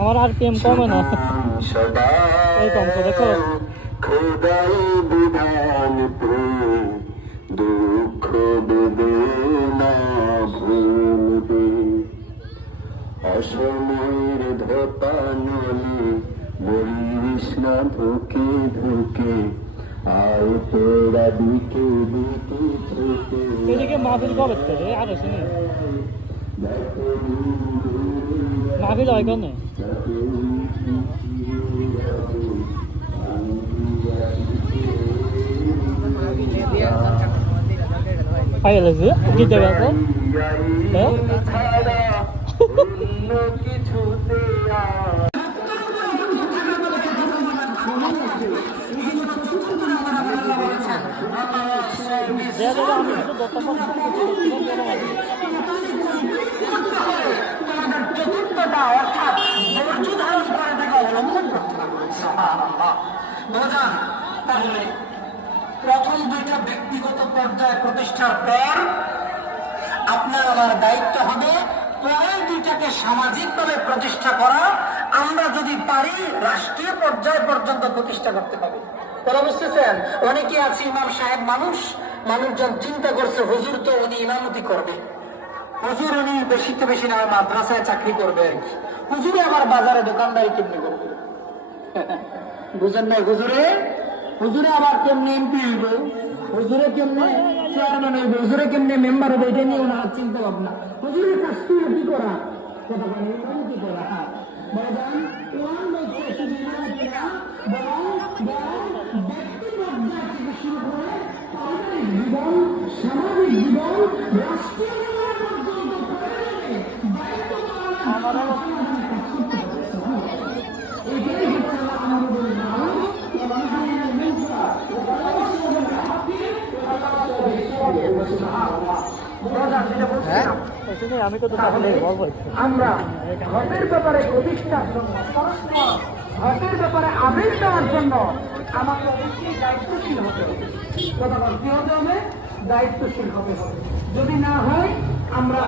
আমার RPM কমে না, এই কম তো দেখো। খোদাই বিধান দুঃখ বেদনা ভুলবে, অসময়ের ধোপানলে বলিস না ধুকে ধুকে, আয় তোরা দিকে দিকে ছোটে। এদিকে মাহফিল কবে থেকে আর আসেনি, মাহফিল হয় কেন? পাই লাগছে গীতে গেছে চতুর্থটা অর্থাৎ ধৈর্য ধারণ করাটাকে অবলম্বন করতে হবে। তাহলে প্রথম দুইটা ব্যক্তিগত পর্যায়ে প্রতিষ্ঠার পর আপনার আমার দায়িত্ব হবে পরের দুইটাকে সামাজিকভাবে প্রতিষ্ঠা করা। আমরা যদি পারি রাষ্ট্রীয় পর্যায় পর্যন্ত প্রতিষ্ঠা করতে পারি। তারা বুঝতেছেন, অনেকে আছে ইমাম সাহেব মানুষজন চিন্তা করছে হুজুর তো উনি ইমামতি করবে, হুজুর উনি বেশিতে বেশি নামে মাদ্রাসায় চাকরি করবে, হুজুরে আবার বাজারে দোকানদারি কেমনি করবে। বুঝেন নাই? হুজুরে আবার কেমনি এমপি হইব, হুজুরে কেমনে চেয়ারম্যান হইব, হুজুরে কেমনে মেম্বার হবে, এটা নিয়ে ওনার চিন্তা ভাবনা। হুজুরের কাজ কি করা, কথা বলেন কি করা। বলেন কোরআন বলছে শুধু ইমামতি না, বরং ব্যক্তি পর্যায় থেকে শুরু করে পারিবারিক জীবন, সামাজিক জীবন, রাষ্ট্রীয় জীবন পর্যন্ত দায়িত্ব পালন এটাই হচ্ছে আমাদের নাম। আমি তো আমরা হকের ব্যাপারে প্রতিষ্ঠার জন্য, হকের ব্যাপারে আবেগ দেওয়ার জন্য আমাকে অবশ্যই দায়িত্বশীল হতে হবে। কথা বল, কি হতে হবে? দায়িত্বশীল হতে হবে। যদি না হয় আমরা